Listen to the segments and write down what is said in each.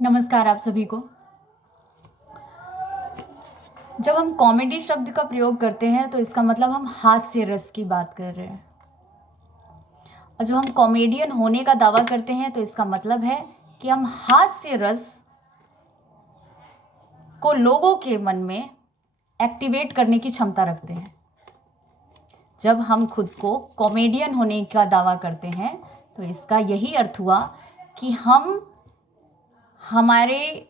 नमस्कार आप सभी को। जब हम कॉमेडी शब्द का प्रयोग करते हैं तो इसका मतलब हम हास्य रस की बात कर रहे हैं, और जब हम कॉमेडियन होने का दावा करते हैं तो इसका मतलब है कि हम हास्य रस को लोगों के मन में एक्टिवेट करने की क्षमता रखते हैं। जब हम खुद को कॉमेडियन होने का दावा करते हैं तो इसका यही अर्थ हुआ कि हम हमारे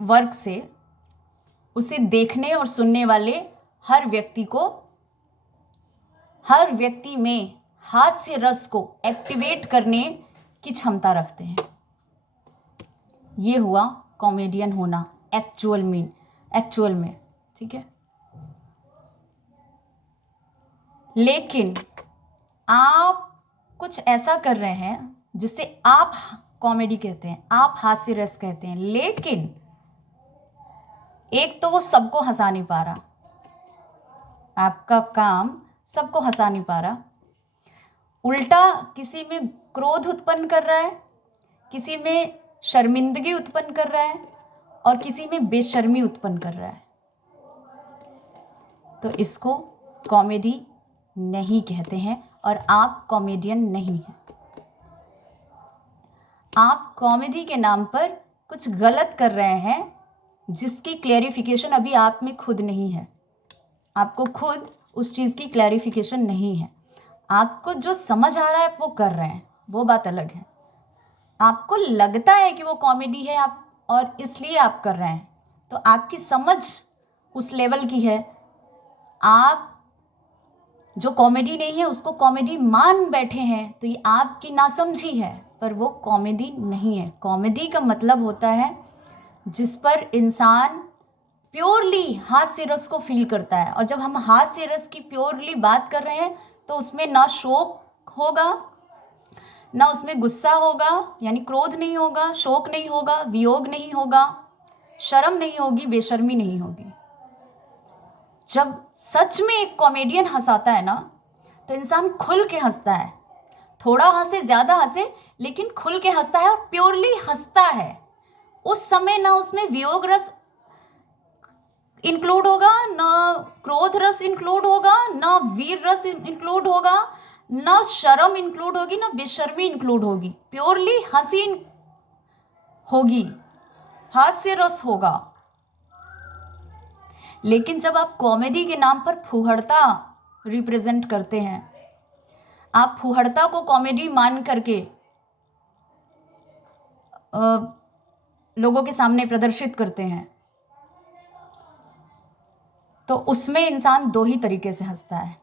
वर्क से उसे देखने और सुनने वाले हर व्यक्ति में हास्य रस को एक्टिवेट करने की क्षमता रखते हैं। ये हुआ कॉमेडियन होना एक्चुअल में, ठीक है। लेकिन आप कुछ ऐसा कर रहे हैं जिसे आप कॉमेडी कहते हैं, आप हास्य रस कहते हैं, लेकिन एक तो वो सबको हंसा नहीं पा रहा, आपका काम सबको हंसा नहीं पा रहा, उल्टा किसी में क्रोध उत्पन्न कर रहा है, किसी में शर्मिंदगी उत्पन्न कर रहा है और किसी में बेशर्मी उत्पन्न कर रहा है। तो इसको कॉमेडी नहीं कहते हैं और आप कॉमेडियन नहीं हैं। आप कॉमेडी के नाम पर कुछ गलत कर रहे हैं जिसकी क्लैरिफिकेशन अभी आप में खुद नहीं है। आपको खुद उस चीज़ की क्लैरिफिकेशन नहीं है। आपको जो समझ आ रहा है वो कर रहे हैं, वो बात अलग है। आपको लगता है कि वो कॉमेडी है आप, और इसलिए आप कर रहे हैं, तो आपकी समझ उस लेवल की है। आप जो कॉमेडी नहीं है उसको कॉमेडी मान बैठे हैं, तो ये आपकी नासमझी है, पर वो कॉमेडी नहीं है। कॉमेडी का मतलब होता है जिस पर इंसान प्योरली हास्य रस को फील करता है। और जब हम हास्य रस की प्योरली बात कर रहे हैं तो उसमें ना शोक होगा, ना उसमें गुस्सा होगा, यानी क्रोध नहीं होगा, शोक नहीं होगा, वियोग नहीं होगा, शर्म नहीं होगी, बेशर्मी नहीं होगी। जब सच में एक कॉमेडियन हंसाता है ना तो इंसान खुल के हंसता है, थोड़ा हंसे, ज़्यादा हंसे, लेकिन खुल के हंसता है और प्योरली हंसता है। उस समय ना उसमें वियोग रस इंक्लूड होगा, ना क्रोध रस इंक्लूड होगा, ना वीर रस इंक्लूड होगा, ना शर्म इंक्लूड होगी, ना बेशर्मी इंक्लूड होगी। प्योरली हंसी होगी, हास्य रस होगा। लेकिन जब आप कॉमेडी के नाम पर फूहड़ता रिप्रेजेंट करते हैं, आप फूहड़ता को कॉमेडी मान करके लोगों के सामने प्रदर्शित करते हैं, तो उसमें इंसान दो ही तरीके से हंसता है।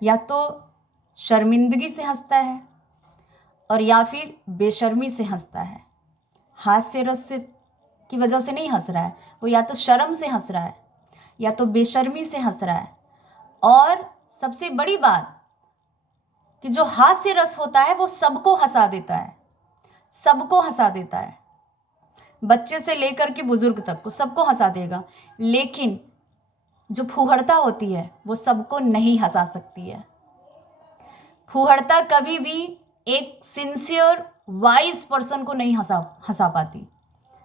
या तो शर्मिंदगी से हंसता है और या फिर बेशर्मी से हंसता है। हास्य रस से की वजह से नहीं हंस रहा है, वो या तो शर्म से हंस रहा है या तो बेशर्मी से हंस रहा है। और सबसे बड़ी बात कि जो हास्य रस होता है वो सबको हंसा देता है, सबको हंसा देता है, बच्चे से लेकर के बुजुर्ग तक को सबको हंसा देगा। लेकिन जो फूहड़ता होती है वो सबको नहीं हंसा सकती है। फूहड़ता कभी भी एक सिंसियर वाइज पर्सन को नहीं हंसा पाती।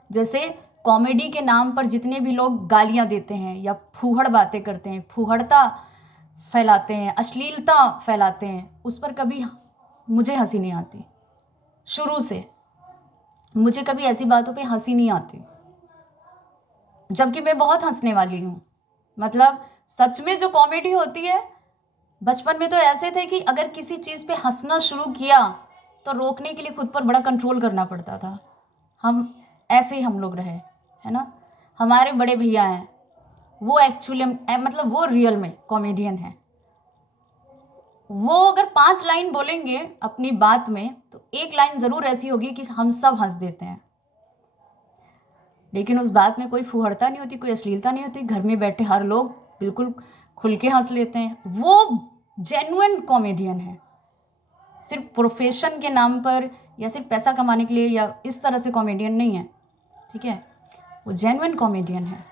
जैसे कॉमेडी के नाम पर जितने भी लोग गालियां देते हैं या फूहड़ बातें करते हैं, फूहड़ता फैलाते हैं, अश्लीलता फैलाते हैं, उस पर कभी मुझे हंसी नहीं आती। शुरू से मुझे कभी ऐसी बातों पे हंसी नहीं आती, जबकि मैं बहुत हंसने वाली हूँ। मतलब सच में जो कॉमेडी होती है, बचपन में तो ऐसे थे कि अगर किसी चीज़ पे हंसना शुरू किया तो रोकने के लिए खुद पर बड़ा कंट्रोल करना पड़ता था। हम ऐसे ही हम लोग रहे, है ना। हमारे बड़े भैया हैं, वो एक्चुअली मतलब वो रियल में कॉमेडियन है। वो अगर 5 लाइन बोलेंगे अपनी बात में तो एक लाइन ज़रूर ऐसी होगी कि हम सब हंस देते हैं, लेकिन उस बात में कोई फुहड़ता नहीं होती, कोई अश्लीलता नहीं होती। घर में बैठे हर लोग बिल्कुल खुल के हंस लेते हैं। वो जेन्युइन कॉमेडियन है। सिर्फ प्रोफेशन के नाम पर या सिर्फ पैसा कमाने के लिए या इस तरह से कॉमेडियन नहीं है, ठीक है। वो जेन्युइन कॉमेडियन है।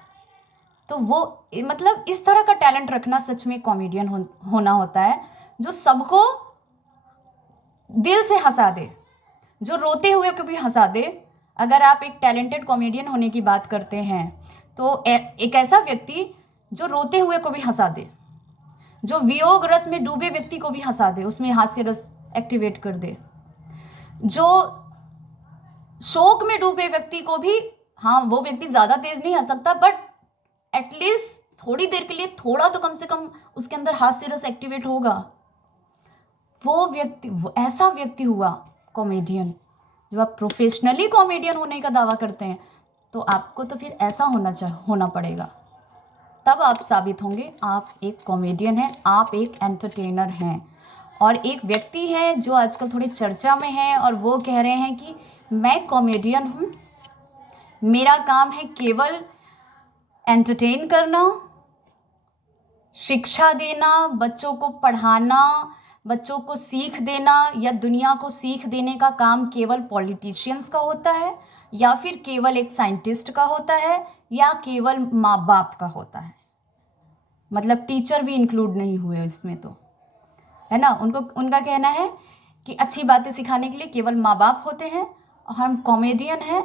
तो वो मतलब इस तरह का टैलेंट रखना सच में कॉमेडियन होना होता है, जो सबको दिल से हंसा दे, जो रोते हुए को भी हंसा दे। अगर आप एक टैलेंटेड कॉमेडियन होने की बात करते हैं तो एक ऐसा व्यक्ति जो रोते हुए को भी हंसा दे, जो वियोग रस में डूबे व्यक्ति को भी हंसा दे, उसमें हास्य रस एक्टिवेट कर दे, जो शोक में डूबे व्यक्ति को भी, हाँ वो व्यक्ति ज़्यादा तेज नहीं हंस सकता बट एटलीस्ट थोड़ी देर के लिए थोड़ा तो कम से कम उसके अंदर हास्य रस एक्टिवेट होगा। वो व्यक्ति, वो ऐसा व्यक्ति हुआ कॉमेडियन। जब आप प्रोफेशनली कॉमेडियन होने का दावा करते हैं तो आपको तो फिर ऐसा होना पड़ेगा, तब आप साबित होंगे आप एक कॉमेडियन हैं, आप एक एंटरटेनर हैं। और एक व्यक्ति है जो आजकल थोड़ी चर्चा में है और वो कह रहे हैं कि मैं कॉमेडियन हूँ, मेरा काम है केवल एंटरटेन करना, शिक्षा देना, बच्चों को पढ़ाना, बच्चों को सीख देना या दुनिया को सीख देने का काम केवल पॉलिटिशियंस का होता है या फिर केवल एक साइंटिस्ट का होता है या केवल माँ बाप का होता है। मतलब टीचर भी इंक्लूड नहीं हुए इसमें, तो है ना। उनका कहना है कि अच्छी बातें सिखाने के लिए केवल माँ बाप होते हैं और हम कॉमेडियन हैं,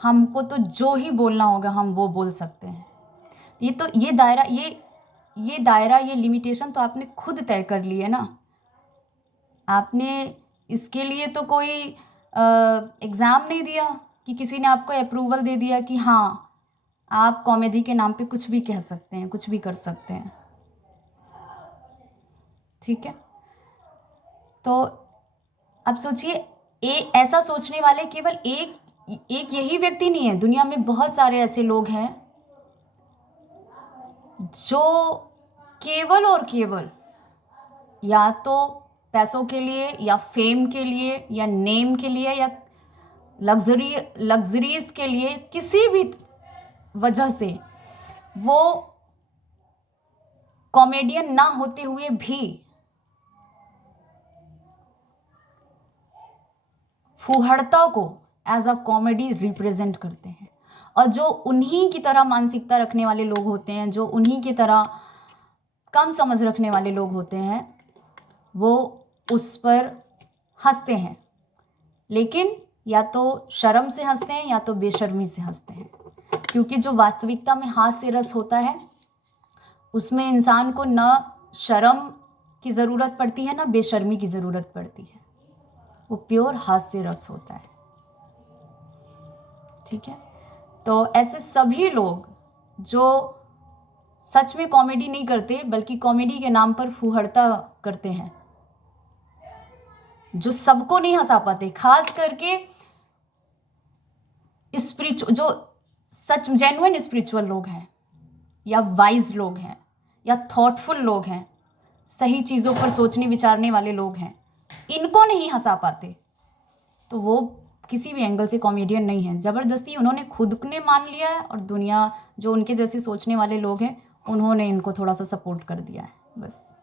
हमको तो जो ही बोलना होगा हम वो बोल सकते हैं। ये दायरा ये लिमिटेशन तो आपने खुद तय कर ली है ना। आपने इसके लिए तो कोई एग्ज़ाम नहीं दिया कि किसी ने आपको अप्रूवल दे दिया कि हाँ आप कॉमेडी के नाम पे कुछ भी कह सकते हैं, कुछ भी कर सकते हैं, ठीक है। तो अब सोचिए, ऐसा सोचने वाले केवल एक यही व्यक्ति नहीं है, दुनिया में बहुत सारे ऐसे लोग हैं जो केवल और केवल या तो पैसों के लिए या फेम के लिए या नेम के लिए या लग्जरीज के लिए, किसी भी वजह से वो कॉमेडियन ना होते हुए भी फूहड़ता को एज अ कॉमेडी रिप्रेजेंट करते हैं। और जो उन्हीं की तरह मानसिकता रखने वाले लोग होते हैं, जो उन्हीं की तरह कम समझ रखने वाले लोग होते हैं, वो उस पर हंसते हैं, लेकिन या तो शर्म से हंसते हैं या तो बेशर्मी से हंसते हैं। क्योंकि जो वास्तविकता में हास्य रस होता है उसमें इंसान को न शर्म की ज़रूरत पड़ती है, न बेशर्मी की ज़रूरत पड़ती है, वो प्योर हास्य रस होता है, ठीक है। तो ऐसे सभी लोग जो सच में कॉमेडी नहीं करते बल्कि कॉमेडी के नाम पर फूहड़ता करते हैं, जो सबको नहीं हंसा पाते, खास करके जो सच जेन्युइन स्पिरिचुअल लोग हैं या वाइज लोग हैं या थॉटफुल लोग हैं, सही चीज़ों पर सोचने विचारने वाले लोग हैं, इनको नहीं हंसा पाते तो वो किसी भी एंगल से कॉमेडियन नहीं है। ज़बरदस्ती उन्होंने खुद ने मान लिया है और दुनिया जो उनके जैसे सोचने वाले लोग हैं उन्होंने इनको थोड़ा सा सपोर्ट कर दिया है, बस।